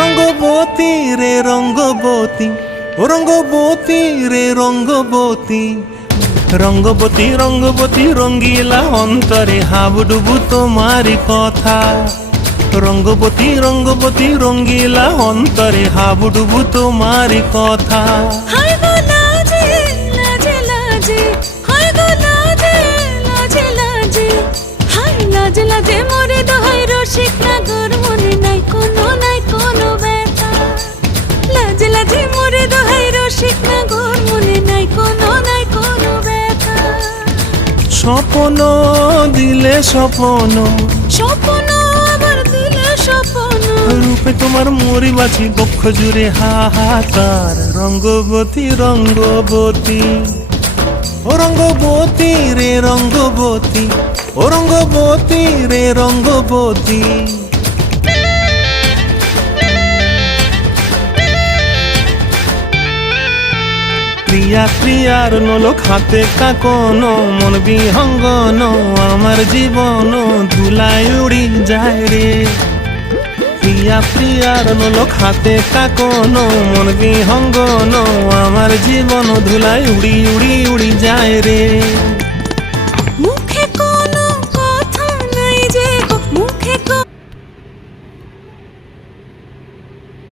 রঙ্গবতী রে রঙ্গবতী, ও রঙ্গবতী রে রঙ্গবতী, রঙ্গবতী রঙ্গবতী রঙ্গিলা অন্তরে হাবুডুবু তোমারি কথা। রঙ্গবতী রঙ্গবতী রঙ্গিলা অন্তরে হাবুডুবু তোমারি কথা। হায় গো লাজে লাজে লাজে, হায় গো লাজে লাজে লাজে, হায় লাজে লাজে মোরে দোহাই রসিক নাগর মনে নাই কোনো ব্যথা। লাজে লাজে মোরে দোহাই রসিক নাগর মনে নাই কোনো ব্যথা। স্বপ্ন দিলে স্বপ্ন, স্বপ্ন আবার দিলে স্বপ্ন, রূপে তোমার মরি বাছি বক্ষ জুড়ে হাহাকার। রঙ্গবতী রঙ্গবতী, ও রঙ্গবতী রে রঙ্গবতী, ও রঙ্গবতী রে রঙ্গবতী। প্রিয়া প্রিয়ার নলোক হাতে কাকন, মন বিহঙ্গন আমার জীবন ধুলায় উড়ি যায় রে। প্রিয়া প্রিয়ার নলোক হাতে কাকন, মন বিহঙ্গন আমার জীবন ধুলায় উড়ি উড়ি উড়ি যায় রে।